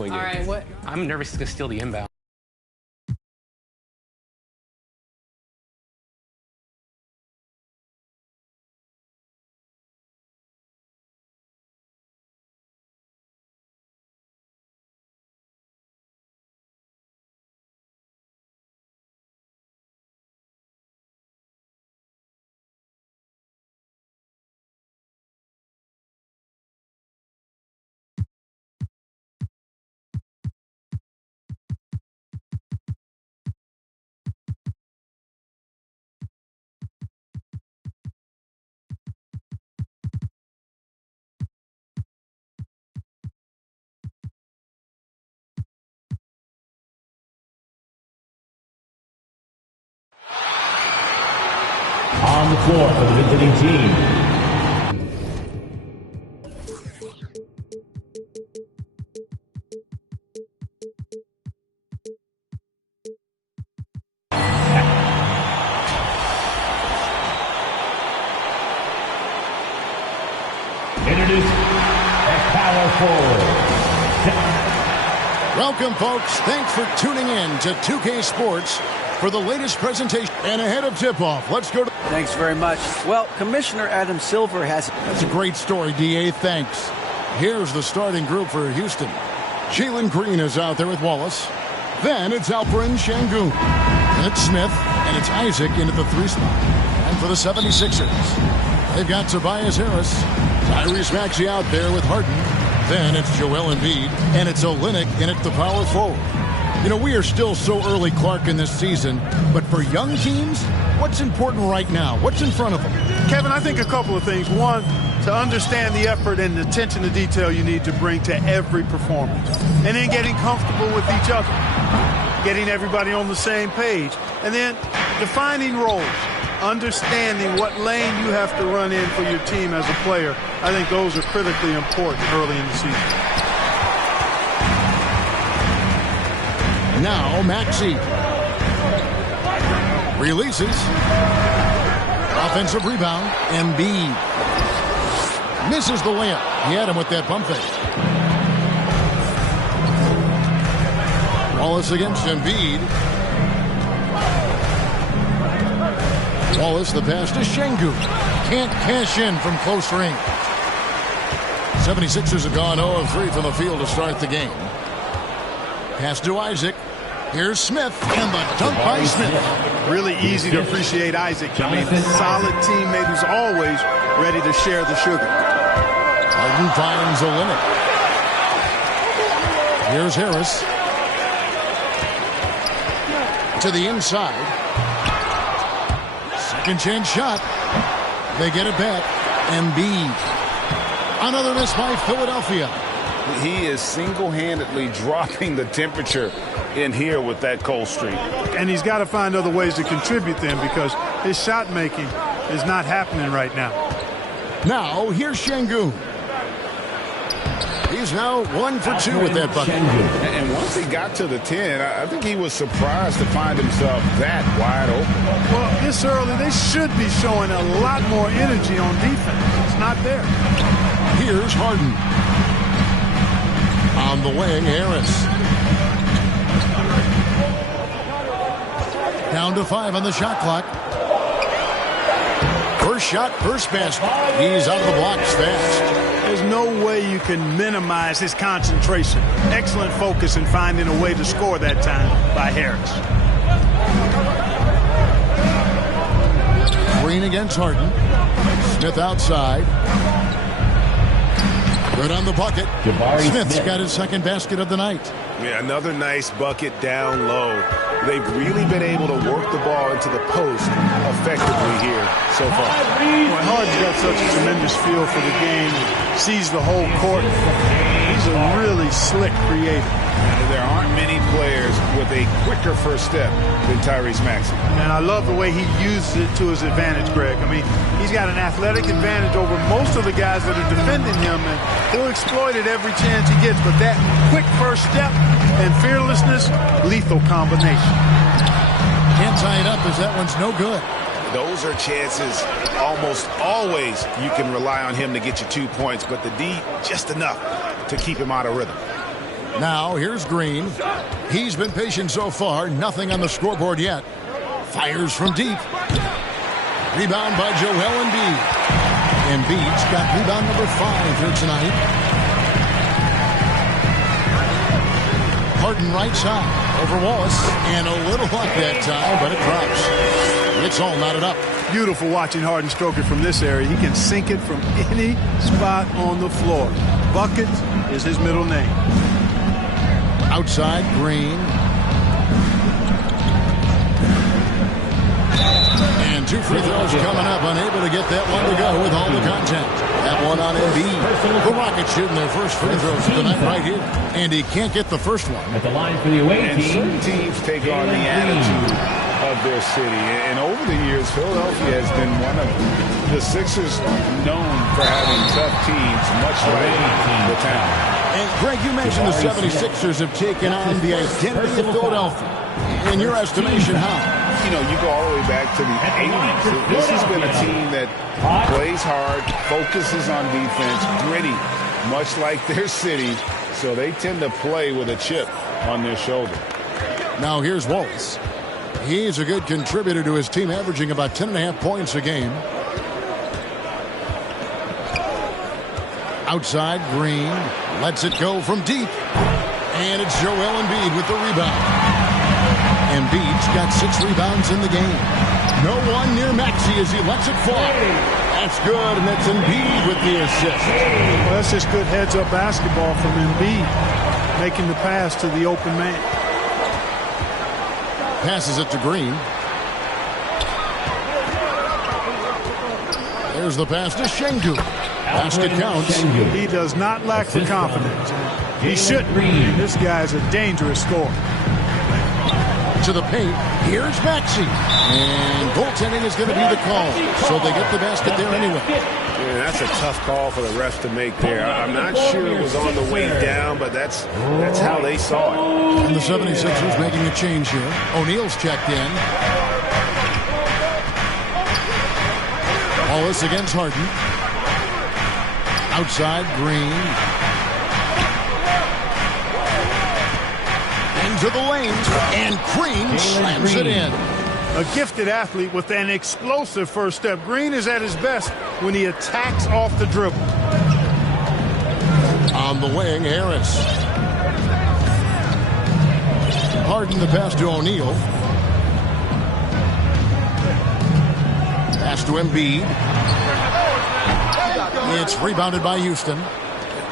All right, what? I'm nervous he's going to steal the inbound. On the floor for the visiting team. Introduce a power forward. Welcome, folks. Thanks for tuning in to 2K Sports for the latest presentation. And ahead of tip-off, let's go to... Thanks very much. Well, Commissioner Adam Silver has... That's a great story, D.A. Thanks. Here's the starting group for Houston. Jalen Green is out there with Wallace. Then it's Alperen Şengün. And it's Smith. And it's Isaac into the 3 spot. And for the 76ers, they've got Tobias Harris. Tyrese Maxey out there with Harden. Then it's Joel Embiid. And it's Olynyk in at the power forward. You know, we are still so early, Clark, in this season. But for young teams, what's important right now? What's in front of them? Kevin, I think a couple of things. One, to understand the effort and the attention to detail you need to bring to every performance. And then getting comfortable with each other. Getting everybody on the same page. And then defining roles. Understanding what lane you have to run in for your team as a player. I think those are critically important early in the season. Now Maxey releases. Offensive rebound. Embiid misses the layup. He had him with that pump fake. Wallace against Embiid. Wallace, the pass to Şengün. Can't cash in from close range. 76ers have gone 0 of 3 from the field to start the game. Pass to Isaac. Here's Smith, and the dunk by Smith. Really easy to appreciate Isaac. I mean, a solid teammate who's always ready to share the sugar. Harden finds Olynyk. Here's Harris. To the inside. Second chance shot. They get it back. Embiid. Another miss by Philadelphia. He is single-handedly dropping the temperature in here with that cold streak. And he's got to find other ways to contribute then because his shot making is not happening right now. Now, here's Şengün. He's now 1 for 2 with that bucket. And once he got to the 10, I think he was surprised to find himself that wide open. Well, this early, they should be showing a lot more energy on defense. It's not there. Here's Harden. On the wing, Harris. Down to 5 on the shot clock. First shot, first basket. He's out of the blocks fast. There's no way you can minimize his concentration. Excellent focus in finding a way to score that time by Harris. Green against Harden. Smith outside. Good on the bucket. Smith's got his second basket of the night. Yeah, another nice bucket down low. They've really been able to work the ball into the post effectively here so far. Well, Harden's got such a tremendous feel for the game. Sees the whole court. He's a really slick creator. There aren't many players with a quicker first step than Tyrese Maxey. And I love the way he uses it to his advantage, Greg. I mean, he's got an athletic advantage over most of the guys that are defending him, and he'll exploit it every chance he gets. But that quick first step and fearlessness, lethal combination. Can't tie it up as that one's no good. Those are chances almost always you can rely on him to get you 2 points, but the D just enough to keep him out of rhythm. Now, here's Green. He's been patient so far. Nothing on the scoreboard yet. Fires from deep. Rebound by Joel Embiid. Embiid's got rebound number 5 here tonight. Harden right side over Wallace. And a little luck that time, but it drops. It's all knotted up. Beautiful watching Harden stroke it from this area. He can sink it from any spot on the floor. Bucket is his middle name. Outside, Green. And 2 free throws coming up. Unable to get that one to go with all the contact. That one on Embiid. The Rockets shooting their first free throws of the night right here. And he can't get the first one. At the line for the away And team. certain teams take on the attitude of their city. And over the years, Philadelphia has been one of the Sixers known for having tough teams, much like the town. And Greg, you mentioned the 76ers have taken on the identity of Philadelphia. In your estimation, how? You know, you go all the way back to the 80s. This has been a team that plays hard, focuses on defense, gritty, much like their city. So they tend to play with a chip on their shoulder. Now here's Wallace. He's a good contributor to his team, averaging about 10.5 points a game. Outside, Green lets it go from deep. And it's Joel Embiid with the rebound. Embiid's got 6 rebounds in the game. No one near Maxey as he lets it fly. That's good, and that's Embiid with the assist. Well, that's just good heads-up basketball from Embiid, making the pass to the open man. Passes it to Green. There's the pass to Şengün. Basket counts. He does not lack the confidence. He shouldn't. This guy's a dangerous scorer. To the paint. Here's Maxey. And goaltending is going to be the call. So they get the basket there anyway. Yeah, that's a tough call for the ref to make there. I'm not sure it was on the way down, but that's how they saw it. And the 76ers making a change here. O'Neal's checked in. Wallace against Harden. Outside, Green. Into the lanes. And Green slams it in. A gifted athlete with an explosive first step. Green is at his best when he attacks off the dribble. On the wing, Harris. Harden the pass to O'Neal. Pass to Embiid. It's rebounded by Houston.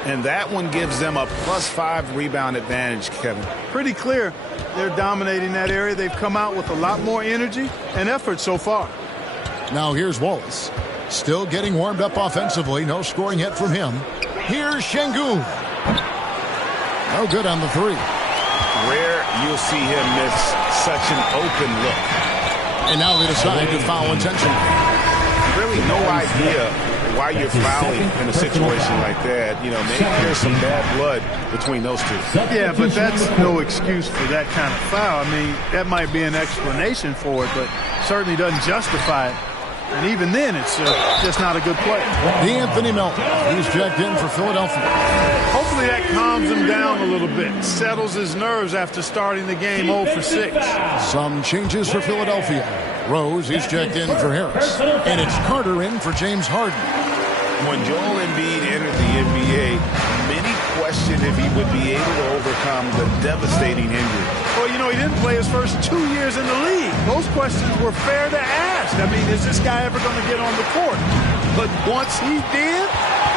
And that one gives them a +5 rebound advantage, Kevin. Pretty clear they're dominating that area. They've come out with a lot more energy and effort so far. Now here's Wallace. Still getting warmed up offensively. No scoring yet from him. Here's Şengün. No good on the 3. Rare you'll see him miss such an open look. And now they decide to foul intentionally. Really no idea why you're fouling in a situation like that. You know, maybe there's some bad blood between those two. Yeah, but that's no excuse for that kind of foul. I mean, that might be an explanation for it, but certainly doesn't justify it. And even then, it's just not a good play. Anthony Melton. He's checked in for Philadelphia. Hopefully that calms him down a little bit. Settles his nerves after starting the game 0 for 6. Some changes for Philadelphia. Rose, he's checked in for Harris. And it's Carter in for James Harden. When Joel Embiid entered the NBA, many questioned if he would be able to overcome the devastating injury. Well, you know, he didn't play his first 2 years in the league. Those questions were fair to ask. I mean, is this guy ever going to get on the court? But once he did,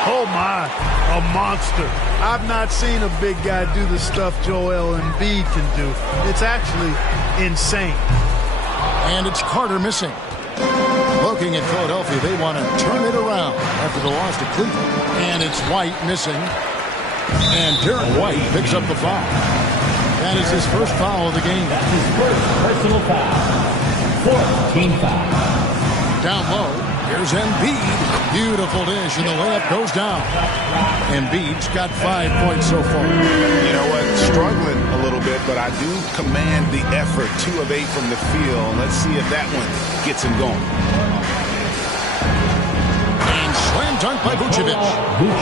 oh my, a monster. I've not seen a big guy do the stuff Joel Embiid can do. It's actually insane. And it's Carter missing. Looking at Philadelphia, they want to turn it around after the loss to Cleveland. And it's White missing. And Derek White picks up the foul. That is his first foul of the game. That's his first personal foul. 4th team foul. Down low, here's Embiid. Beautiful dish, and the layup goes down. Embiid's got 5 points so far. You know what? Struggling a little bit, but I do command the effort. 2 of 8 from the field. Let's see if that one gets him going. And Slam dunk by Vucevic.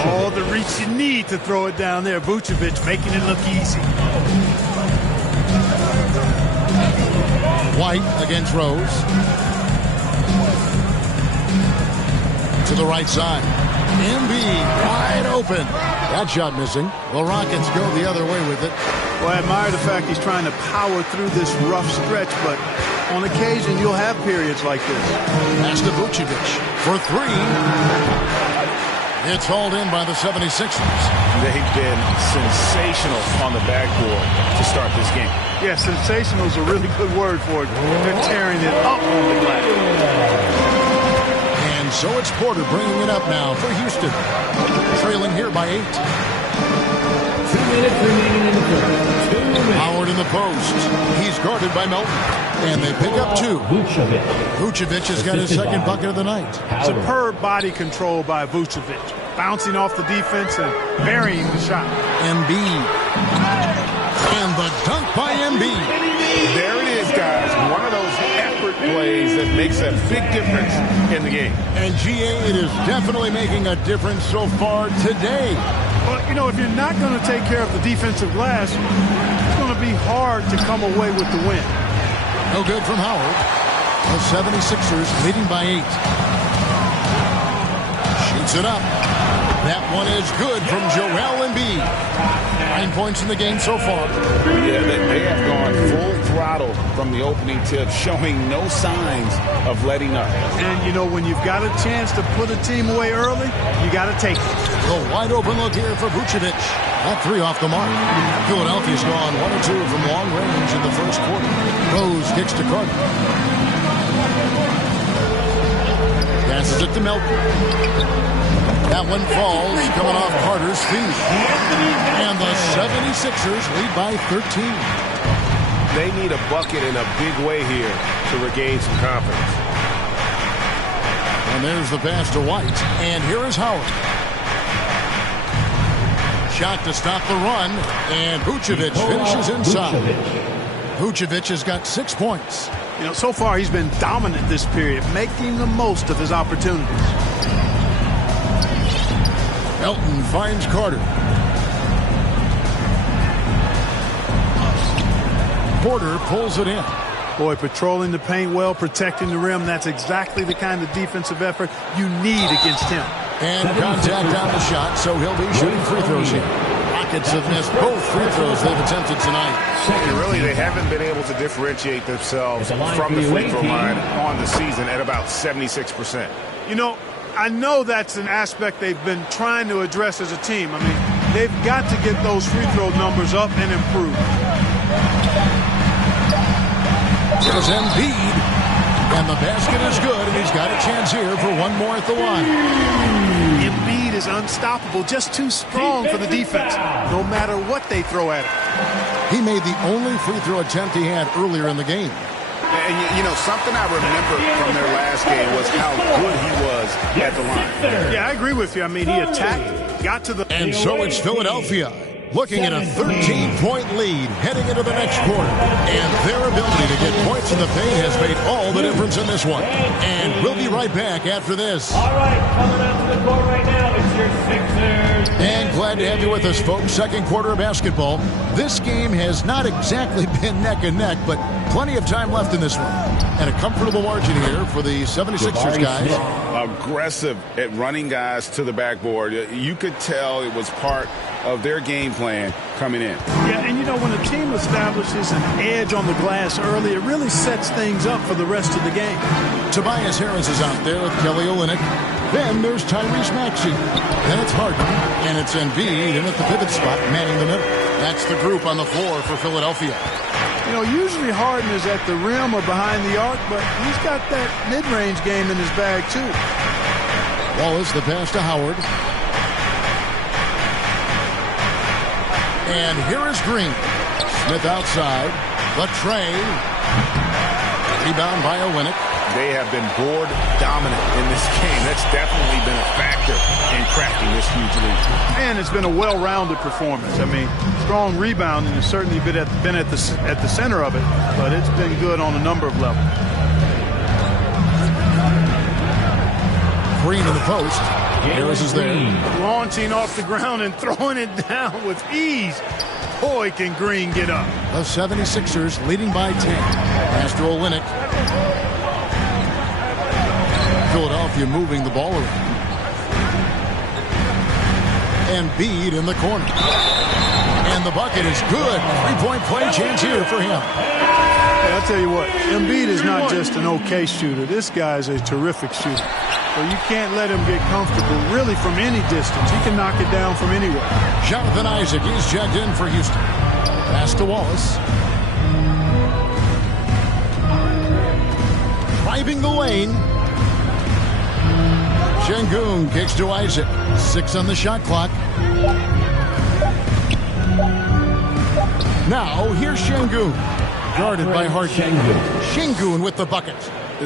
All the reach you need to throw it down there. Vucevic making it look easy. White against Rose. To the right side. Embiid wide open. That shot missing. The Rockets go the other way with it. Well, I admire the fact he's trying to power through this rough stretch, but on occasion you'll have periods like this. Pass to Vucevic for three. It's hauled in by the 76ers. They've been sensational on the backboard to start this game. Yeah, sensational is a really good word for it. They're tearing it up on the glass. And so it's Porter bringing it up now for Houston. Trailing here by 8. 2 minutes remaining in the third. 2 minutes. Howard in the post. He's guarded by Melton. And they pick up 2. Vucevic has got his second bucket of the night. Superb body control by Vucevic. Bouncing off the defense and burying the shot. Embiid. And the dunk by Embiid. There it is, guys. One of those effort plays that makes a big difference in the game. And GA, it is definitely making a difference so far today. Well, you know, if you're not going to take care of the defensive glass, it's going to be hard to come away with the win. No good from Howard. The 76ers leading by 8. Shoots it up. That one is good from Joel Embiid. 9 points in the game so far. Yeah, they have gone full throttle from the opening tip, showing no signs of letting up. And, you know, when you've got a chance to put a team away early, you got to take it. The wide open look here for Vucevic. That 3 off the mark. Philadelphia's gone 1 or 2 from long range in the first quarter. Rose kicks to Carter. Passes it to Melton. That one falls, coming off Carter's feet. And the 76ers lead by 13. They need a bucket in a big way here to regain some confidence. And there's the pass to White. And here is Howard. Shot to stop the run. And Vucevic finishes inside. Vucevic has got 6 points. You know, so far he's been dominant this period, making the most of his opportunities. Melton finds Carter. Porter pulls it in. Boy, patrolling the paint well, protecting the rim. That's exactly the kind of defensive effort you need against him. And contact on the shot, so he'll be shooting free throws here. Rockets have missed both free throws they've attempted tonight. And really, they haven't been able to differentiate themselves from the free throw line on the season at about 76%. You know, I know that's an aspect they've been trying to address as a team. I mean, they've got to get those free throw numbers up and improve. Here's Embiid. And the basket is good, and he's got a chance here for one more at the line. Embiid is unstoppable, just too strong for the defense, no matter what they throw at him. He made the only free throw attempt he had earlier in the game. And, you know, something I remember from their last game was how good he was at the line. Yeah, I agree with you. I mean, he attacked, got to the... And so it's Philadelphia looking at a 13-point lead heading into the next quarter. And their ability to get points in the paint has made all the difference in this one. And we'll be right back after this. All right, coming out to the court right now, it's your Sixers. And glad to have you with us, folks. Second quarter of basketball. This game has not exactly been neck and neck, but plenty of time left in this one. And a comfortable margin here for the 76ers guys. Aggressive at running guys to the backboard. You could tell it was part of their game plan coming in. Yeah, and you know, when a team establishes an edge on the glass early, it really sets things up for the rest of the game. Tobias Harris is out there with Kelly Olynyk. Then there's Tyrese Maxey. Then it's Harden. And it's Embiid in at the pivot spot, manning the middle. That's the group on the floor for Philadelphia. You know, usually Harden is at the rim or behind the arc, but he's got that mid-range game in his bag, too. Wallace, the pass to Howard. And here is Green. Smith outside. The tray. Rebound by Olynyk. They have been board dominant in this game. That's definitely been a factor in cracking this huge lead. And it's been a well-rounded performance. I mean, strong rebounding has certainly been at the center of it, but it's been good on a number of levels. Green in the post. Harris is there. Launching off the ground and throwing it down with ease. Boy, can Green get up. The 76ers leading by 10. Pass to Olynyk. Philadelphia moving the ball around. Embiid in the corner. And the bucket is good. Three-point play chance here for him. Hey, I'll tell you what, Embiid is not just an okay shooter. This guy is a terrific shooter. So you can't let him get comfortable really from any distance. He can knock it down from anywhere. Jonathan Isaac is checked in for Houston. Pass to Wallace. Driving the lane. Şengün kicks to Isaac. 6 on the shot clock. Now here's Şengün. Guarded by Harden. Şengün with the bucket.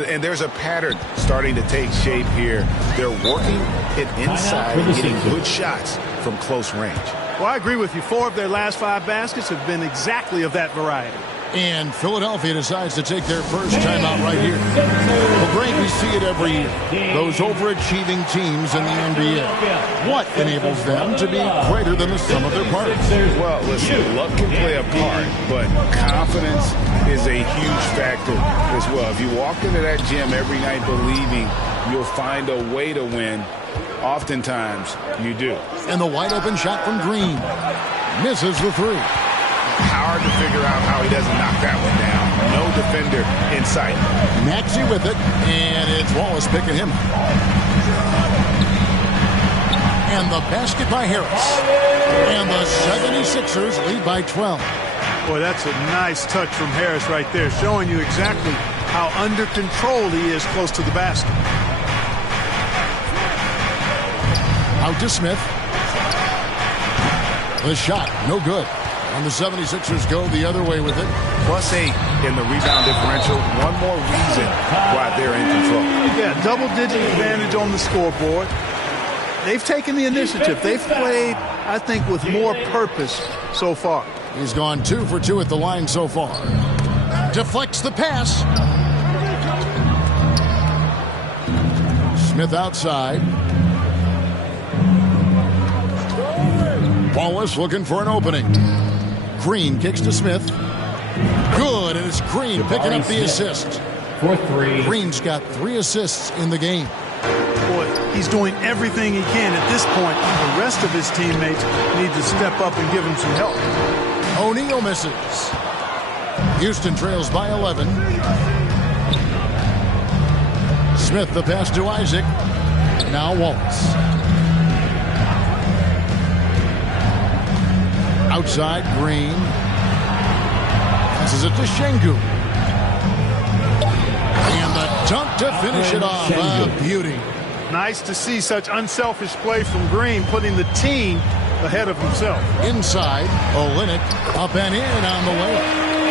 And there's a pattern starting to take shape here. They're working it inside and getting good shots from close range. Well, I agree with you. 4 of their last 5 baskets have been exactly of that variety. And Philadelphia decides to take their first timeout right here. Well, great, we see it every year. Those overachieving teams in the NBA. What enables them to be greater than the sum of their parts? Well, listen, luck can play a part, but confidence is a huge factor as well. If you walk into that gym every night believing you'll find a way to win, oftentimes you do. And the wide open shot from Green. Misses the 3. Hard to figure out how he doesn't knock that one down. No defender in sight. Maxey with it, and it's Wallace picking him. And the basket by Harris. And the 76ers lead by 12. Boy, that's a nice touch from Harris right there, showing you exactly how under control he is close to the basket. Out to Smith. The shot, no good. And the 76ers go the other way with it. +8 in the rebound differential. One more reason why they're in control. Yeah, double-digit advantage on the scoreboard. They've taken the initiative. They've played, I think, with more purpose so far. He's gone 2 for 2 at the line so far. Deflects the pass. Smith outside. Wallace looking for an opening. Green kicks to Smith. Good, and it's Green picking up the assist. For 3. Green's got 3 assists in the game. Boy, he's doing everything he can at this point. The rest of his teammates need to step up and give him some help. O'Neal misses. Houston trails by 11. Smith the pass to Isaac. Now Wallace. Outside, Green. Passes it to Şengün. And the dunk to finish it off. A beauty. Nice to see such unselfish play from Green, putting the team ahead of himself. Inside, Olynyk up and in on the way.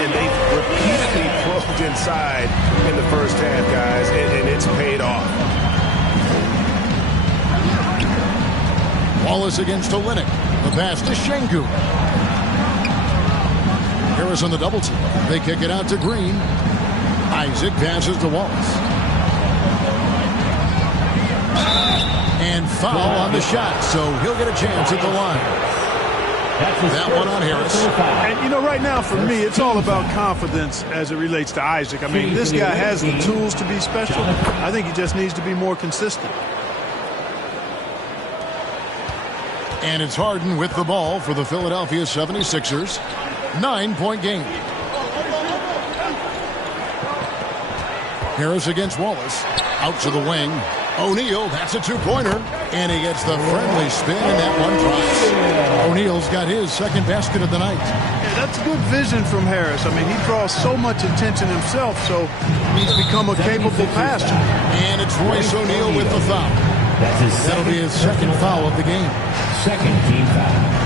And they've repeatedly probed inside in the first half, guys, and it's paid off. Wallace against Olynyk. The pass to Şengün. Harris on the double team. They kick it out to Green. Isaac passes to Wallace. And foul on the shot, so he'll get a chance at the line. That one on Harris. And, you know, right now for me, it's all about confidence as it relates to Isaac. I mean, this guy has the tools to be special. I think he just needs to be more consistent. And it's Harden with the ball for the Philadelphia 76ers. 9-point game. Harris against Wallace. Out to the wing. O'Neal, that's a 2-pointer. And he gets the friendly spin, and that one drops. O'Neal's got his second basket of the night. Yeah, that's good vision from Harris. I mean, he draws so much attention himself, so he's become a capable passer. And it's Royce O'Neal with the foul. That'll be his second foul of the game. Second team foul.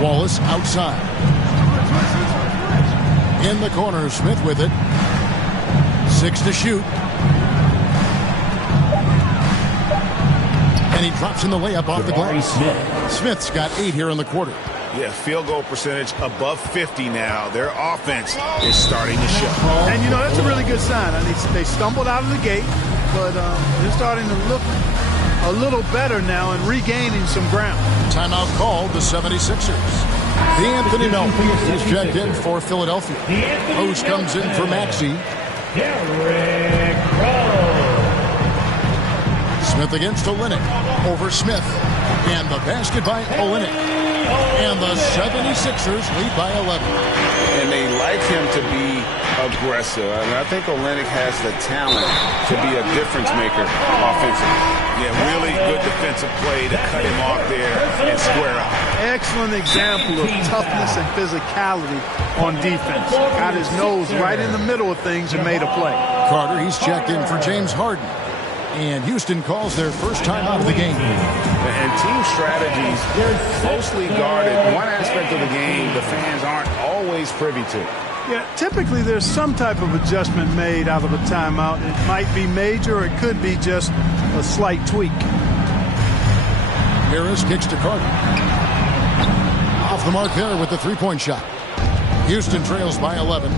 Wallace outside. In the corner, Smith with it. 6 to shoot. And he drops in the layup off the glass. Smith's got 8 here in the quarter. Yeah, field goal percentage above 50 now. Their offense is starting to show. And, you know, that's a really good sign. I mean, they stumbled out of the gate. but they're starting to look a little better now and regaining some ground. Timeout called the 76ers. The Anthony Melton is checked in for Philadelphia. Rose comes in for Maxey. Derrick Rose. Smith against Olynyk. Over Smith. And the basket by Olynyk. And the 76ers lead by 11. And they like him to be aggressive. And I think Olynyk has the talent to be a difference maker offensively. Yeah, really good defensive play to cut him off there and square up. Excellent example of toughness and physicality on defense. Got his nose right in the middle of things and made a play. Carter, he's checked in for James Harden. And Houston calls their first time out of the game. And team strategies closely guarded. One aspect of the game the fans aren't always privy to. Yeah, typically there's some type of adjustment made out of a timeout. It might be major, or it could be just a slight tweak. Harris kicks to Carter. Off the mark there with the three-point shot. Houston trails by 11.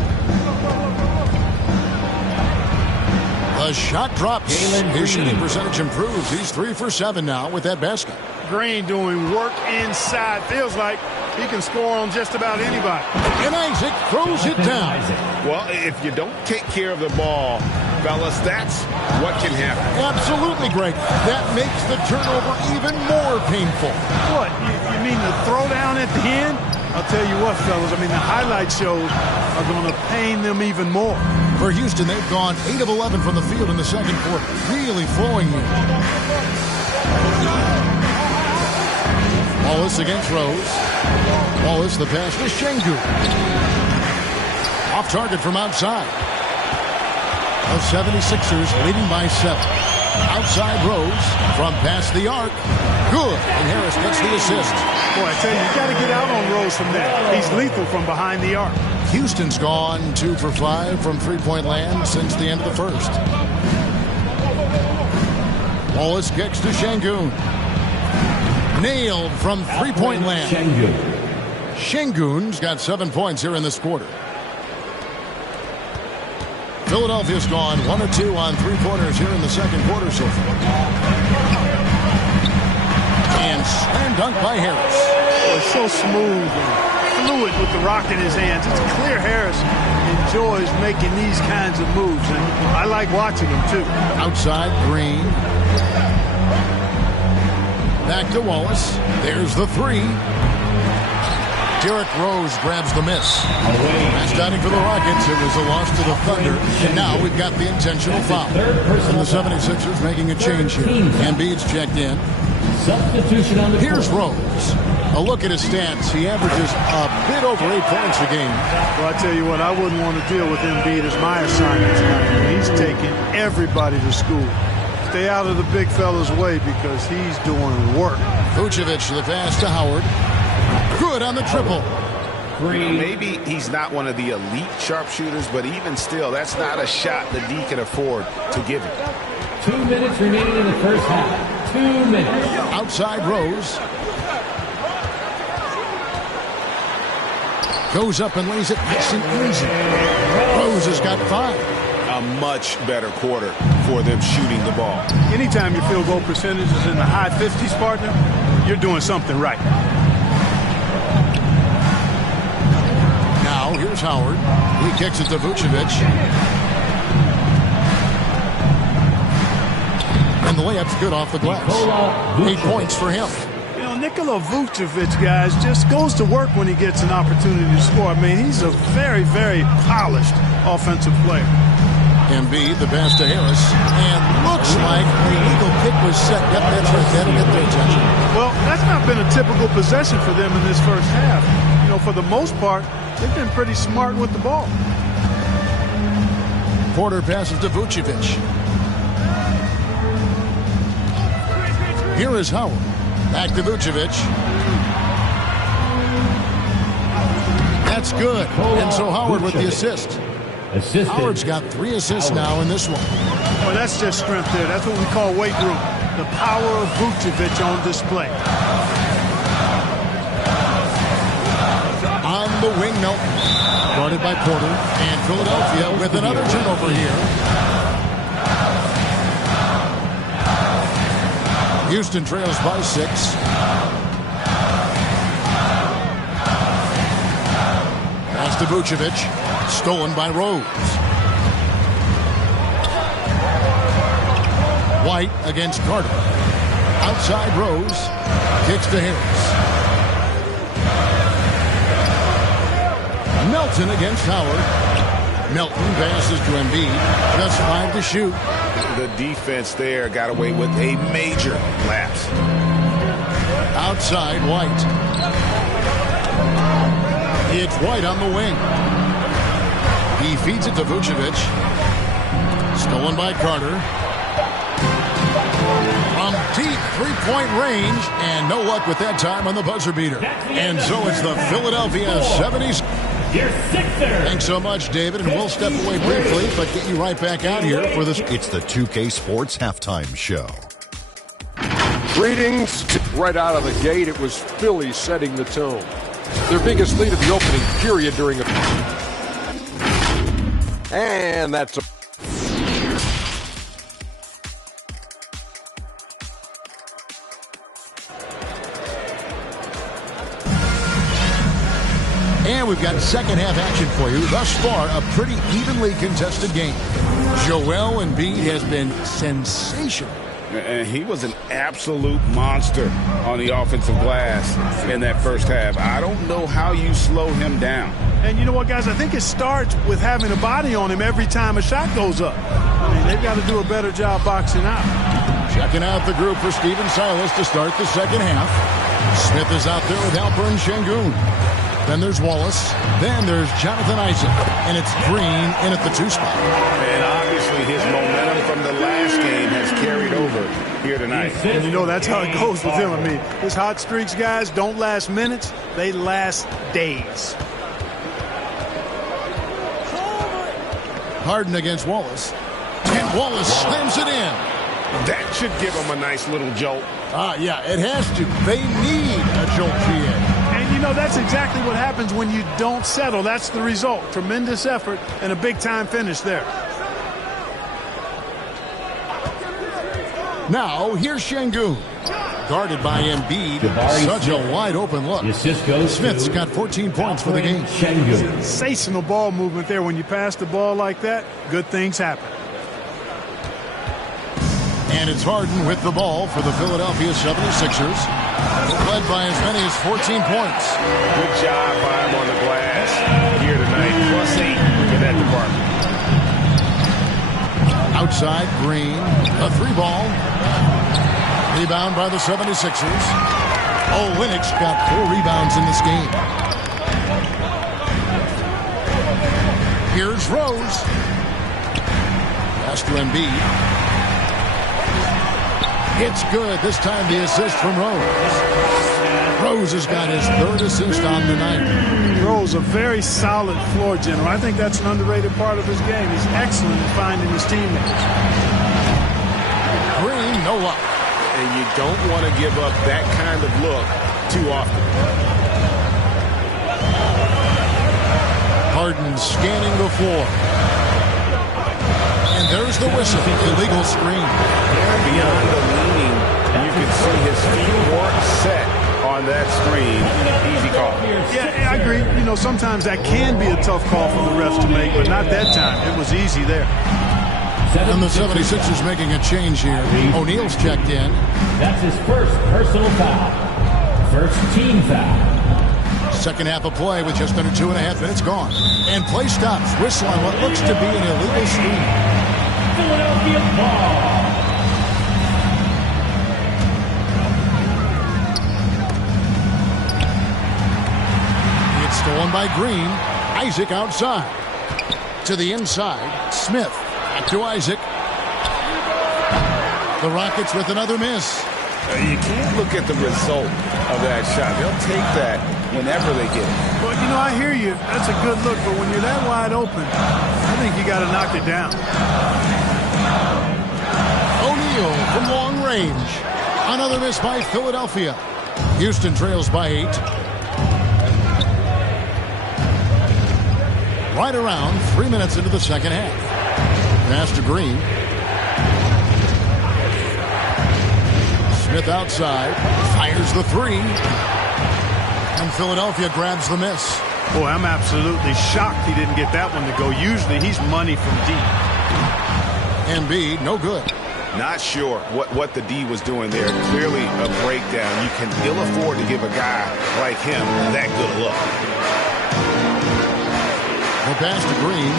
The shot drops. His shooting percentage improves. He's 3 for 7 now with that basket. Green doing work inside. Feels like he can score on just about anybody. And Isaac throws it down. Well, if you don't take care of the ball, fellas, that's what can happen. Absolutely, Greg. That makes the turnover even more painful. What? You mean the throwdown at the end? I'll tell you what, fellas. I mean, the highlight shows are going to pain them even more. For Houston, they've gone 8 of 11 from the field in the second quarter. Really flowing here. Wallace against Rose. Wallace, the pass to Şengün. Off target from outside. The 76ers leading by 7. Outside Rose from past the arc. Good. And Harris gets the assist. Boy, I tell you, you got to get out on Rose from there. He's lethal from behind the arc. Houston's gone 2 for 5 from three-point land since the end of the first. Wallace kicks to Şengün. Nailed from three-point land. Şengün's got 7 points here in this quarter. Philadelphia's gone 1 of 2 on three-pointers here in the second quarter so far. And slam dunk by Harris. It's so smooth and fluid with the rock in his hands. It's clear Harris enjoys making these kinds of moves, and I like watching him too. Outside, Green. Back to Wallace. There's the three. Derrick Rose grabs the miss. Last outing for the Rockets, it was a loss to the Thunder. And now we've got the intentional foul. And the 76ers making a change here. Embiid's checked in. Substitution on the Here's court. Rose. A look at his stats. He averages a bit over 8 points a game. Well, I tell you what, I wouldn't want to deal with Embiid as my assignment tonight. He's taking everybody to school. Stay out of the big fella's way because he's doing work. Vucevic, the pass to Howard. Good on the triple. Maybe he's not one of the elite sharpshooters, but even still, that's not a shot that D can afford to give him. 2 minutes remaining in the first half. 2 minutes. Outside Rose. Goes up and lays it nice and easy. Rose has got 5. A much better quarter for them shooting the ball. Anytime your field goal percentage is in the high 50s, partner, you're doing something right. Now, here's Howard. He kicks it to Vucevic. And the layup's good off the glass. 8 points for him. You know, Nikola Vucevic, guys, just goes to work when he gets an opportunity to score. I mean, he's a very, very polished offensive player. Embiid, the pass to Harris. And looks like the illegal kick was set. Yep, that's right. That'll get their attention. Well, that's not been a typical possession for them in this first half. You know, for the most part, they've been pretty smart with the ball. Porter passes to Vucevic. Here is Howard. Back to Vucevic. That's good. And so Howard with the assist. Howard's got 3 assists now in this one. Well, that's just strength there. That's what we call weight room. The power of Vucevic on display. On the wing, Melton. Guarded by Porter. And Philadelphia with another turnover here. Houston trails by 6. Pass to Vucevic. Stolen by Rose. White against Carter. Outside Rose. Kicks to Harris. Melton against Howard. Melton passes to Embiid. Just 5 to shoot. The defense there got away with a major lapse. Outside White. It's White on the wing. He feeds it to Vucevic. Stolen by Carter. From deep three-point range, and no luck with that time on the buzzer beater. And so it's the Philadelphia 70s. Thanks so much, David, and we'll step away briefly, but get you right back out here for this. It's the 2K Sports Halftime Show. Greetings. Right out of the gate, it was Philly setting the tone. Their biggest lead of the opening period during a... And that's a... And we've got second half action for you. Thus far, a pretty evenly contested game. Joel Embiid has been sensational. And he was an absolute monster on the offensive glass in that first half. I don't know how you slow him down. And you know what, guys? I think it starts with having a body on him every time a shot goes up. I mean, they've got to do a better job boxing out. Checking out the group for Stephen Silas to start the second half. Smith is out there with Alperen Şengün. Then there's Wallace. Then there's Jonathan Isaac. And it's Green in at the 2 spot. And obviously his momentum from the last game has carried over here tonight. And you know, that's how it goes with him. I mean, his hot streaks, guys, don't last minutes. They last days. Harden against Wallace. And Wallace slams it in. That should give him a nice little jolt. Yeah, it has to. They need a jolt, GA. And, you know, that's exactly what happens when you don't settle. That's the result. Tremendous effort and a big-time finish there. Now, here's Şengün. Guarded by Embiid. Such a wide-open look. Smith's got 14 points for the game. Sensational ball movement there. When you pass the ball like that, good things happen. And it's Harden with the ball for the Philadelphia 76ers. Led by as many as 14 points. Good job by him on the glass here tonight. +8 in that department. Outside, Green. A 3-ball. Rebound by the 76ers. Olynyk's got 4 rebounds in this game. Here's Rose. Pass to Embiid. It's good. This time the assist from Rose. Rose has got his 3rd assist on the night. Rose, a very solid floor general. I think that's an underrated part of his game. He's excellent at finding his teammates. Green, no luck. And you don't want to give up that kind of look too often. Harden scanning the floor. And there's the whistle. Illegal screen. Beyond the leaning, you can see his feet weren't set on that screen. Easy call. Yeah, I agree. You know, sometimes that can be a tough call for the refs to make, but not that time. It was easy there. And the 76ers making a change here. O'Neal's checked in. That's his first personal foul. First team foul. Second half of play with just under 2.5 minutes gone. And play stops. Whistle on what looks to be an illegal screen. Philadelphia ball. It's stolen by Green. Isaac outside. To the inside. Smith. Back to Isaac. The Rockets with another miss. You can't look at the result of that shot. They'll take that whenever they get it. Well, you know, I hear you. That's a good look, but when you're that wide open, I think you got to knock it down. O'Neal from long range. Another miss by Philadelphia. Houston trails by 8. Right around 3 minutes into the second half. Pass to Green. Smith outside. Fires the three. And Philadelphia grabs the miss. Boy, I'm absolutely shocked he didn't get that one to go. Usually he's money from deep. Embiid, no good. Not sure what the D was doing there. Clearly a breakdown. You can ill afford to give a guy like him that good a look. The pass to Green.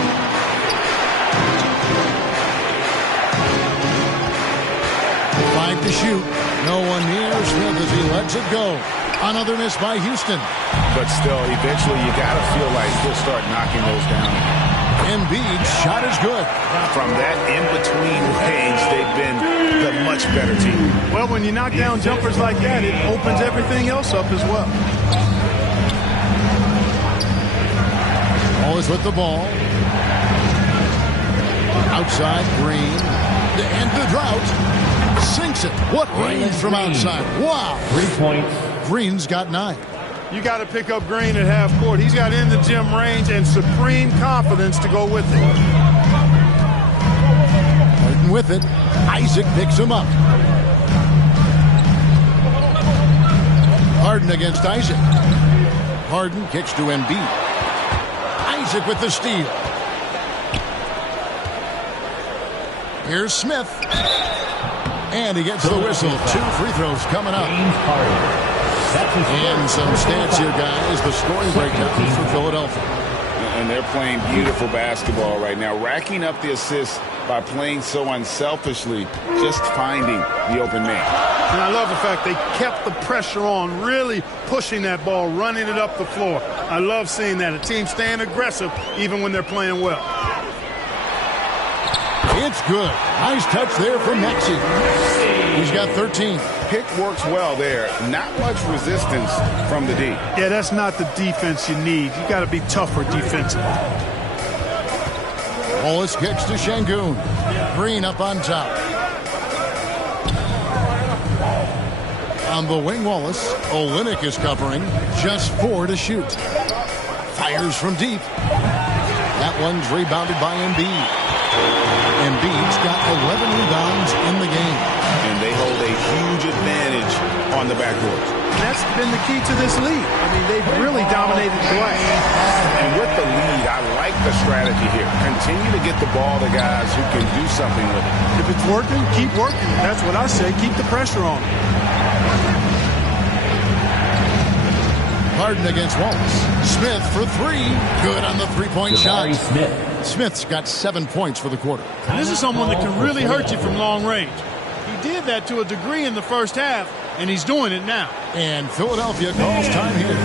Five to shoot. No one near Smith as he lets it go. Another miss by Houston. But still, eventually you got to feel like he'll start knocking those down. Embiid's shot is good. From that in-between range, they've been the much better team. Well, when you knock down jumpers like that, it opens everything else up as well. Always with the ball. Outside, Green. To end the drought. Sinks it. What range from outside. Wow. 3 points. Green's got 9. You got to pick up Green at half court. He's got in the gym range and supreme confidence to go with it. Harden with it. Isaac picks him up. Harden against Isaac. Harden kicks to Embiid. Isaac with the steal. Here's Smith. And he gets the whistle. 2 free throws coming up. And some stats here, guys. The scoring breakdown for Philadelphia. And they're playing beautiful basketball right now, racking up the assists by playing so unselfishly, just finding the open man. And I love the fact they kept the pressure on, really pushing that ball, running it up the floor. I love seeing that. A team staying aggressive even when they're playing well. It's good. Nice touch there from Maxey. He's got 13. Pick works well there. Not much resistance from the D. Yeah, that's not the defense you need. You got to be tougher defensively. Wallace kicks to Şengün. Green up on top. On the wing, Wallace. Olynyk is covering. Just 4 to shoot. Fires from deep. That one's rebounded by Embiid. Embiid's got 11 rebounds in the game. And they hold a huge advantage on the backcourt. That's been the key to this league. I mean, they've really dominated the glass. And with the lead, I like the strategy here. Continue to get the ball to guys who can do something with it. If it's working, keep working. That's what I say. Keep the pressure on. Harden against Wallace. Smith for 3. Good on the three-point shot. Smith's got 7 points for the quarter. And this is someone that can really hurt you from long range. He did that to a degree in the first half, and he's doing it now. And Philadelphia calls time here.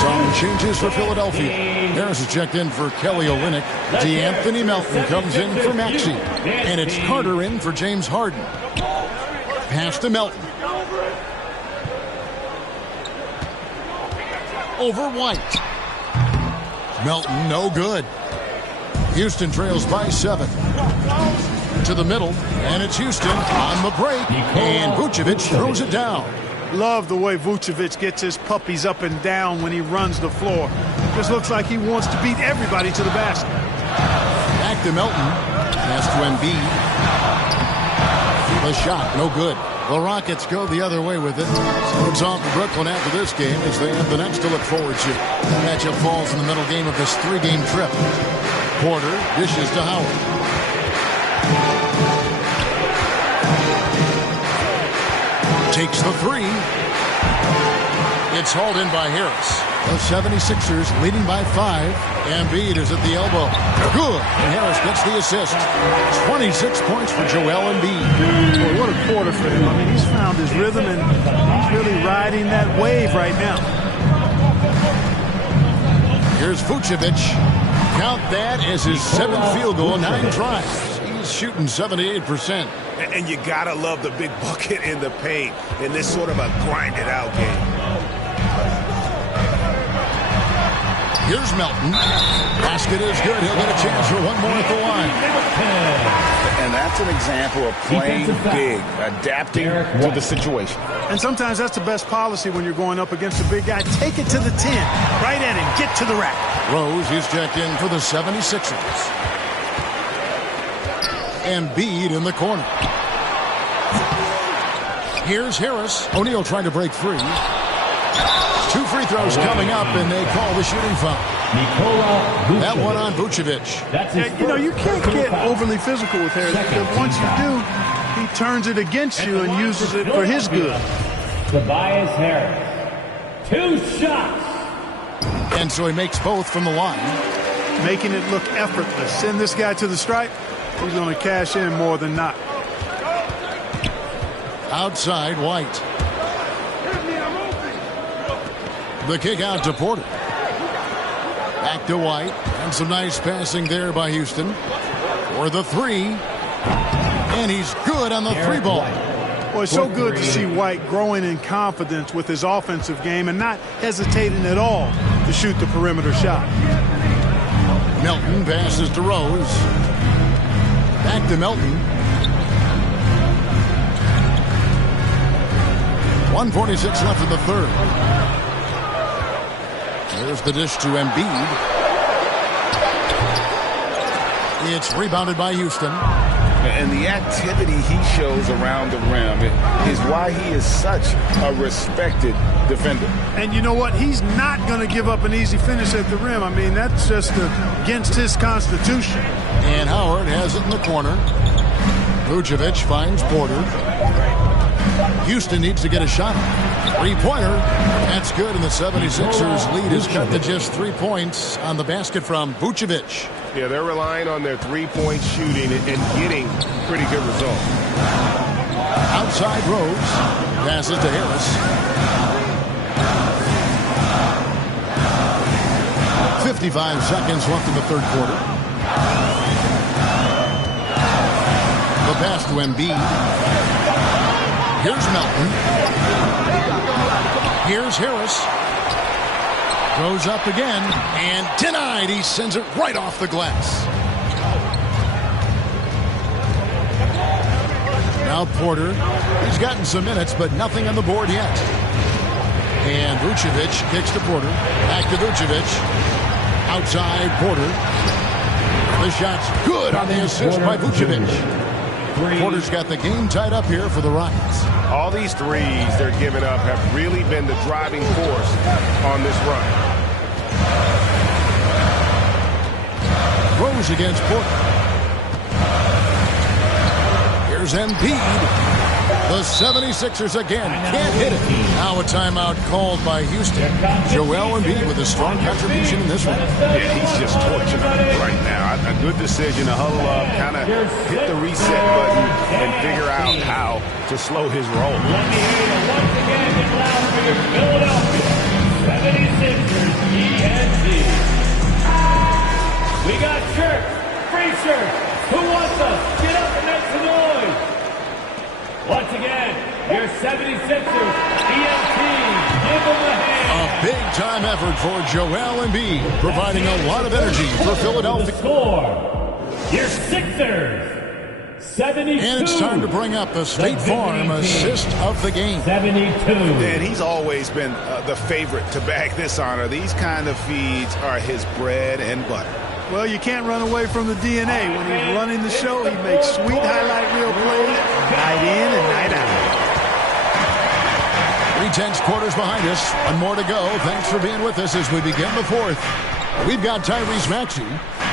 Some changes for Philadelphia. Harris is checked in for Kelly Olynyk. DeAnthony Melton comes in for Maxey. And it's Carter in for James Harden. Pass to Melton. Over White. Melton, no good. Houston trails by 7. To the middle, and it's Houston on the break. And Vucevic throws it down. Love the way Vucevic gets his puppies up and down when he runs the floor. Just looks like he wants to beat everybody to the basket. Back to Melton. Pass to Embiid. The shot, no good. The Rockets go the other way with it. So it's off to Brooklyn after this game as they have the next to look forward to. The matchup falls in the middle game of this 3-game trip. Porter dishes to Howard. Takes the 3. It's hauled in by Harris. The 76ers leading by 5. Embiid is at the elbow. Good. And Harris gets the assist. 26 points for Joel Embiid. Boy, what a quarter for him. I mean, he's found his rhythm, and he's really riding that wave right now. Here's Vucevic. Count that as his 7th field goal, 9 tries. He's shooting 78%. And you got to love the big bucket in the paint in this sort of a grinded-out game. Here's Melton. Basket is good. He'll get a chance for one more at the line. And that's an example of playing big, adapting to the situation. And sometimes that's the best policy when you're going up against a big guy. Take it to the 10. Right at him. Get to the rack. Rose is checked in for the 76ers. Embiid in the corner. Here's Harris. O'Neal trying to break free. 2 free throws coming up, and they call the shooting foul. That one on Vucevic. You can't get overly physical with Harris, because once you do, he turns it against you and uses it for his good. Tobias Harris. 2 shots. And so he makes both from the line. Making it look effortless. Send this guy to the stripe. He's going to cash in more than not. Outside, White. The kick out to Porter. Back to White. And some nice passing there by Houston. For the 3. And he's good on the 3-ball. Well, it's so good to see White growing in confidence with his offensive game and not hesitating at all to shoot the perimeter shot. Melton passes to Rose. Back to Melton. 1:46 left in the third. There's the dish to Embiid. It's rebounded by Houston. And the activity he shows around the rim is why he is such a respected defender. And you know what? He's not going to give up an easy finish at the rim. I mean, that's just against his constitution. And Howard has it in the corner. Vucevic finds Porter. Houston needs to get a shot. 3-pointer. That's good, and the 76ers lead is cut to just 3 points on the basket from Vucevic. Yeah, they're relying on their 3-point shooting and getting pretty good results. Outside Rose. Passes to Harris. 55 seconds left in the third quarter. The pass to Embiid. Here's Melton. Here's Harris. Goes up again and denied. He sends it right off the glass. Now Porter. He's gotten some minutes, but nothing on the board yet. And Vucevic kicks to Porter. Back to Vucevic. Outside Porter. The shot's good on the assist by Vucevic. Porter's got the game tied up here for the Rockets. All these threes they're giving up have really been the driving force on this run. Rose against Porter. Here's Embiid. The 76ers again can't hit it. Now a timeout called by Houston. Joel Embiid with a strong contribution in this one. Yeah, he's just torching them right now. A good decision to huddle up, kind of hit the reset button and figure out how to slow his roll. Let me hear you once again and loud for your Philadelphia 76ers ENT. We got shirts, free shirts. Who wants us? Get up and make some noise. Once again, your 76ers ENT. Give them a hand. A big-time effort for Joel Embiid, providing a lot of energy for Philadelphia. The score, your Sixers, 72. And it's time to bring up the State Farm assist of the game. 72. And he's always been the favorite to bag this honor. These kind of feeds are his bread and butter. Well, you can't run away from the DNA. When he's running the show, he makes sweet highlight reel plays night in and night out. 3/10 quarters behind us. One more to go. Thanks for being with us as we begin the fourth. We've got Tyrese Maxey.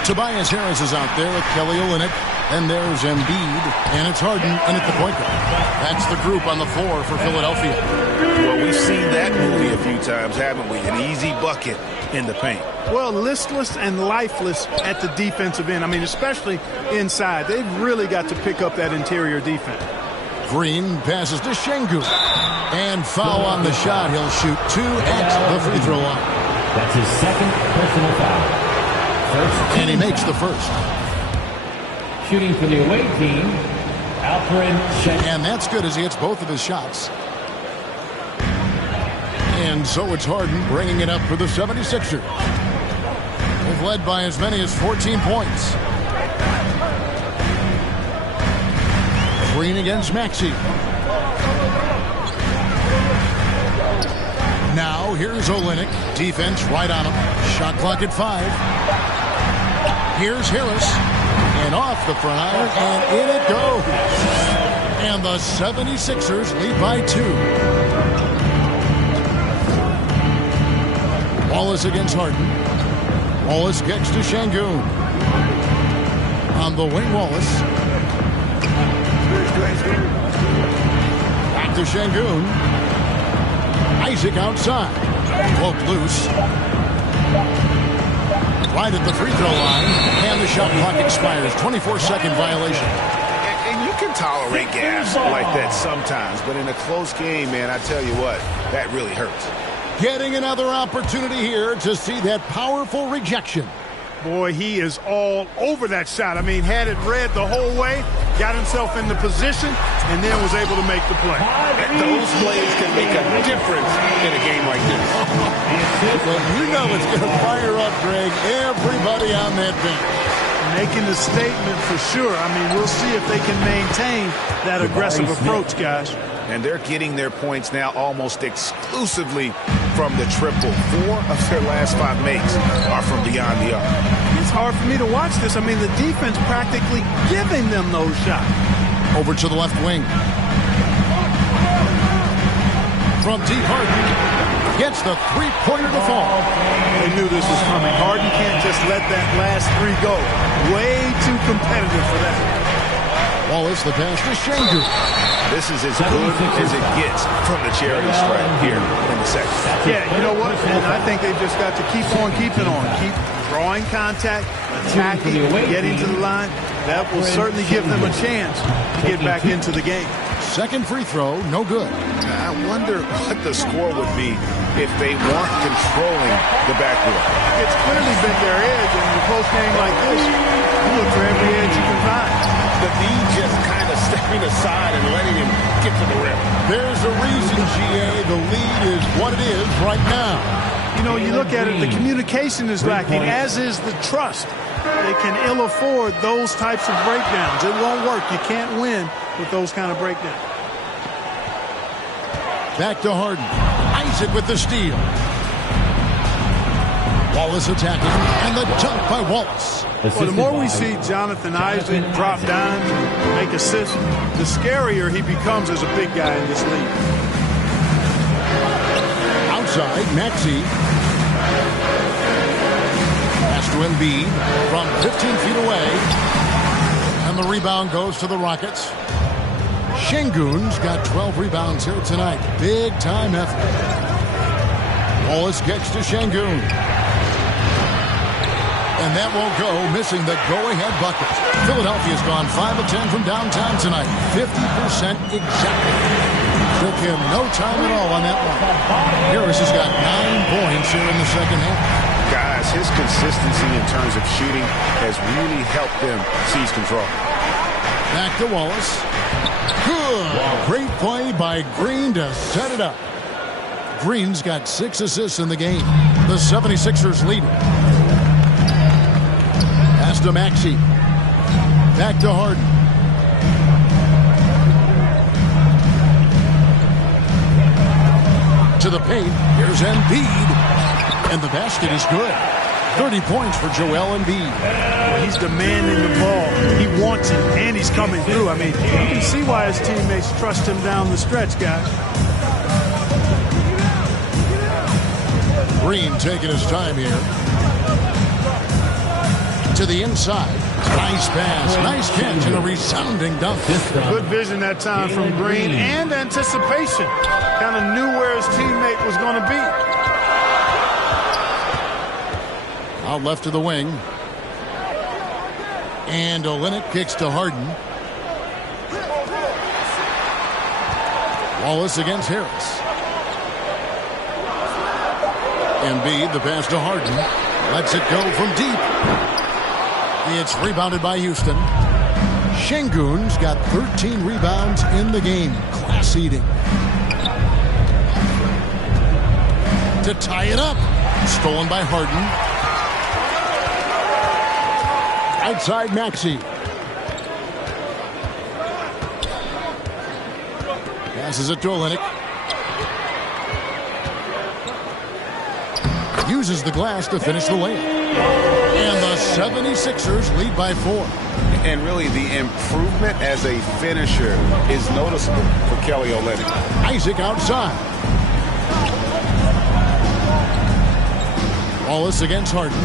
Tobias Harris is out there with Kelly Olynyk. And there's Embiid. And it's Harden in at the point guard. That's the group on the floor for Philadelphia. Well, we've seen that movie a few times, haven't we? An easy bucket in the paint. Well, listless and lifeless at the defensive end. I mean, especially inside. They've really got to pick up that interior defense. Green passes to Şengün. And foul on the shot. He'll shoot 2 at the free throw line. That's his second personal foul. And he makes the first. Shooting for the away team, Alperen Şengün. And that's good as he hits both of his shots. And so it's Harden bringing it up for the 76ers. They've led by as many as 14 points. Green against Maxey. Now here's Olynyk. Defense right on him. Shot clock at 5. Here's Harris. And off the front iron, and in it goes. And the 76ers lead by 2. Wallace against Harden. Wallace gets to Şengün. On the wing, Wallace. Back to Şengün. Isaac outside. Poked loose. Right at the free throw line. And the shot clock expires. 24-second violation. And you can tolerate gas like that sometimes, but in a close game, man, I tell you what, that really hurts. Getting another opportunity here to see that powerful rejection. Boy, he is all over that shot. I mean, had it read the whole way, got himself in the position, and then was able to make the play. Those plays can make a difference in a game like this. Well, you know it's going to fire up, Greg, everybody on that bench. Making the statement for sure. I mean, we'll see if they can maintain that aggressive approach, guys. And they're getting their points now almost exclusively from the triple. 4 of their last 5 makes are from beyond the arc. It's hard for me to watch this. I mean, the defense practically giving them those shots. Over to the left wing. From deep, Harden gets the three-pointer to fall. They knew this was coming. Harden can't just let that last 3 go. Way too competitive for that. Wallace, the pass to Şengün. This is as good as it gets from the charity stripe here in the second. Yeah, you know what? And I think they've just got to keep on keeping on. Keep drawing contact, attacking, getting to the line. That will certainly give them a chance to get back into the game. Second free throw, no good. I wonder what the score would be if they weren't controlling the backboard. It's clearly been their edge, and in a close game like this, you look for every edge you can find. The D just kind of stepping aside and letting him get to the rim. There's a reason, GA, the lead is what it is right now. You know, you look at it, the communication is lacking, as is the trust. They can ill afford those types of breakdowns. It won't work. You can't win with those kind of breakdowns. Back to Harden. Isaac with the steal. Wallace attacking, and the dunk by Wallace. Well, the more we see Jonathan Isaac drop down, make assists, the scarier he becomes as a big guy in this league. Outside, Maxey. Pass to Embiid from 15 feet away. And the rebound goes to the Rockets. Şengün's got 12 rebounds here tonight. Big time effort. Wallace gets to Şengün. And that won't go, missing the go-ahead bucket. Philadelphia's gone 5 of 10 from downtown tonight. 50% exactly. Took him no time at all on that one. Harris has got 9 points here in the second half. Guys, his consistency in terms of shooting has really helped them seize control. Back to Wallace. Good. Great play by Green to set it up. Green's got 6 assists in the game. The 76ers lead. Pass to Maxey. Back to Harden. To the paint. Here's Embiid. And the basket is good. 30 points for Joel Embiid. He's demanding the ball. He wants it, and he's coming through. I mean, you can see why his teammates trust him down the stretch, guys. Green taking his time here. To the inside. Nice pass. Nice catch and a resounding dunk. Good vision that time from Green and anticipation. Kind of knew where his teammate was going to be. Out left to the wing. And Olynyk kicks to Harden. Wallace against Harris. Embiid, the pass to Harden. Lets it go from deep. It's rebounded by Houston. Şengün's got 13 rebounds in the game. Class eating. To tie it up. Stolen by Harden. Outside Maxey. Passes it to Olynyk. Uses the glass to finish the layup. And the 76ers lead by 4. And really, the improvement as a finisher is noticeable for Kelly Olynyk. Isaac outside. Wallace against Harden.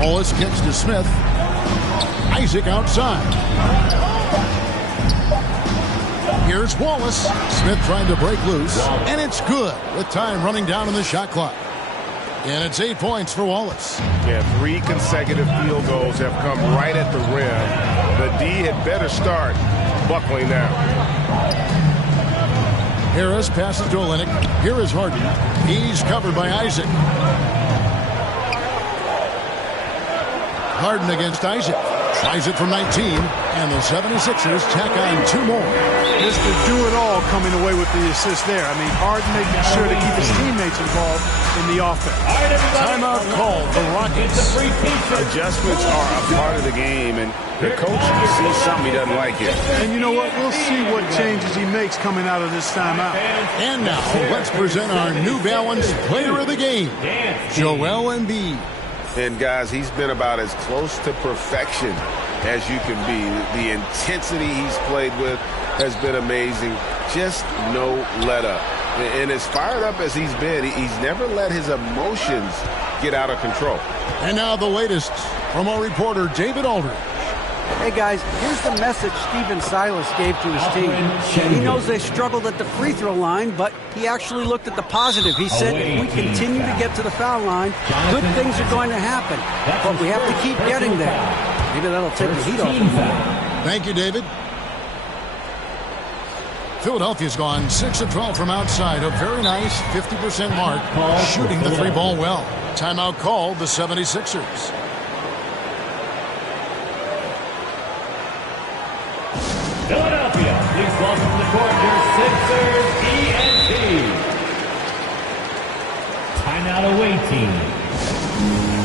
Wallace kicks to Smith. Isaac outside. Here's Wallace. Smith trying to break loose. And it's good with time running down in the shot clock. And it's 8 points for Wallace. Yeah, 3 consecutive field goals have come right at the rim. The D had better start buckling now. Harris passes to Olynyk. Here is Harden. He's covered by Isaac. Harden against Isaac. Tries it from 19. And the 76ers tack on 2 more. Mr. Do-it-all coming away with the assist there. I mean, Harden making sure to keep his teammates involved in the offense. All right, everybody. Timeout called. The Rockets. Adjustments are a part of the game, and the coach sees something he doesn't like here. And you know what? We'll see what changes he makes coming out of this timeout. And now, let's present our New Balance Player of the Game, Joel Embiid. And, guys, he's been about as close to perfection as you can be. The intensity he's played with has been amazing. Just no let-up. And as fired up as he's been, he's never let his emotions get out of control. And now the latest from our reporter, David Aldridge. Hey, guys, here's the message Stephen Silas gave to his team. He knows they struggled at the free throw line, but he actually looked at the positive. He said, if we continue to get to the foul line, good things are going to happen. But we have to keep getting there. Maybe that'll take the heat off him. Thank you, David. Philadelphia's gone 6 of 12 from outside. A very nice 50% mark, shooting the 3-ball well. Timeout called, the 76ers. Philadelphia, please welcome to the court your Sixers ENT. Timeout awaiting.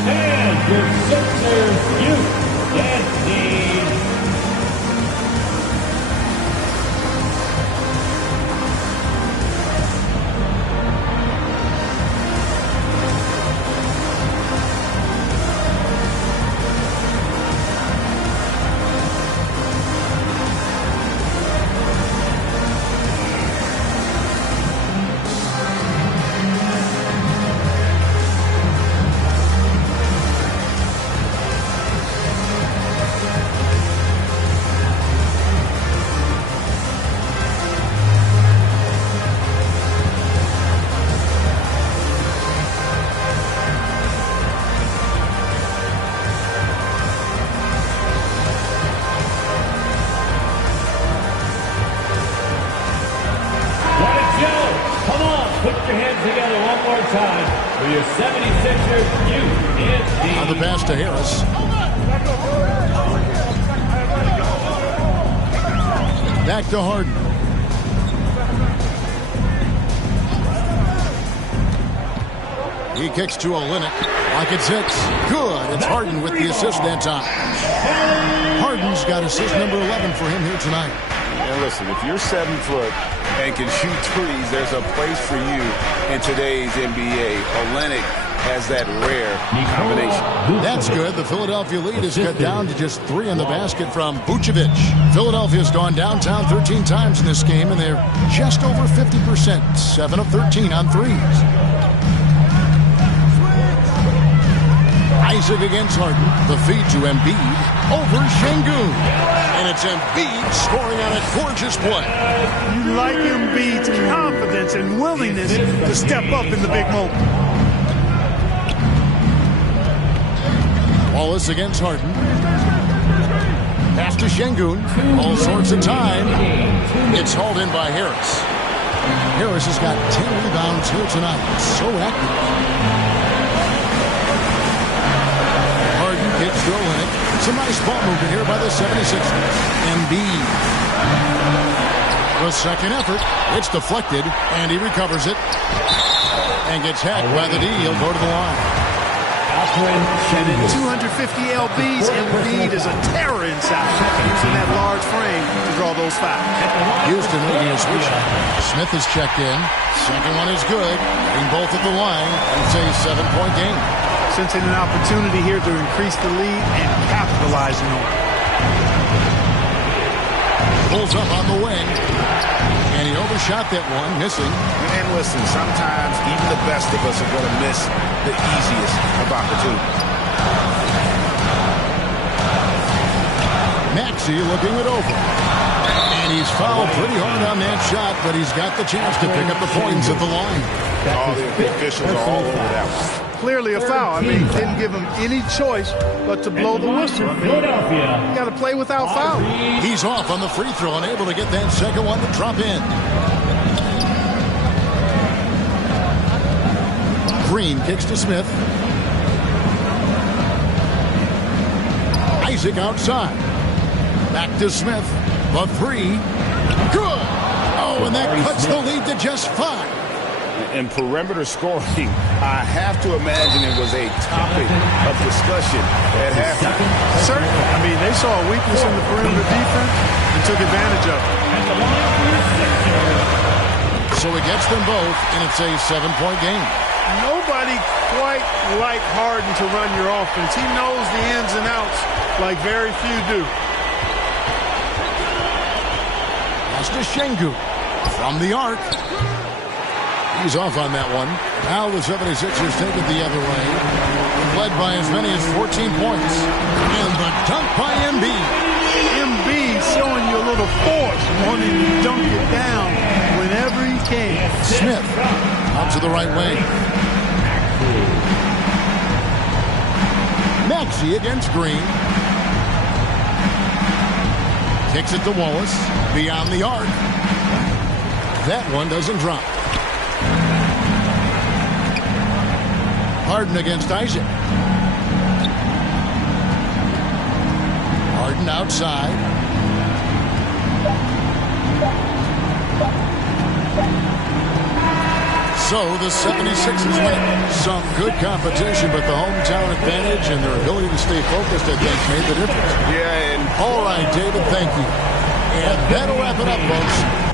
And your Sixers youth ENT. On the pass to Harris. Back to Harden. He kicks to Olynyk. Rockets hits. Good. It's Harden with the assist that time. Harden's got assist number 11 for him here tonight. And listen, if you're 7 foot and can shoot threes, there's a place for you in today's NBA. Olynyk has that rare combination. That's good. The Philadelphia lead is cut down to just 3 in the basket from Vucevic. Philadelphia's gone downtown 13 times in this game, and they're just over 50%. 7 of 13 on threes. Isaac against Harden. The feed to Embiid over Şengün. And it's Embiid scoring on a gorgeous play. You like Embiid's confidence and willingness to step up in the big moment. Wallace against Harden. Pass to Şengün. All sorts of time. It's hauled in by Harris. Harris has got 10 rebounds here tonight. So active. Hits to Olynyk. Some nice ball movement here by the 76ers. Embiid. The second effort. It's deflected, and he recovers it. And gets hacked by the D. He'll go to the line. 250 lbs, Embiid is a terror inside, using that large frame to draw those fouls. Houston making a switch. Smith is checked in. Second one is good. Getting both at the line. It's a 7-point game. Sensing an opportunity here to increase the lead and capitalizing on it. Pulls up on the wing. And he overshot that one, missing. And listen, sometimes even the best of us are going to miss the easiest of opportunities. Maxey looking it over. And he's fouled pretty hard on that shot, but he's got the chance to pick up the points at the line. All the officials are all over that one. Clearly a foul. I mean, didn't give him any choice but to blow the whistle. I mean, you got to play without foul. He's off on the free throw and able to get that second one to drop in. Green kicks to Smith. Isaac outside. Back to Smith. The three. Good. Oh, and that cuts the lead to just 5. In perimeter scoring, I have to imagine it was a topic of discussion at halftime. Certainly. I mean, they saw a weakness in the perimeter defense and took advantage of it. So it gets them both, and it's a 7-point game. Nobody quite like Harden to run your offense. He knows the ins and outs like very few do. Pass to Şengün from the arc. He's off on that one. Now the 76ers take it the other way. Led by as many as 14 points. And the dunk by Embiid. Embiid showing you a little force, wanting to dunk it down whenever he can. Smith up to the right wing. Maxey against Green. Kicks it to Wallace. Beyond the arc. That one doesn't drop. Harden against Isaac. Harden outside. So the 76ers win. Some good competition, but the hometown advantage and their ability to stay focused, I think, made the difference. Yeah, and all right, David, thank you. And that'll wrap it up, folks.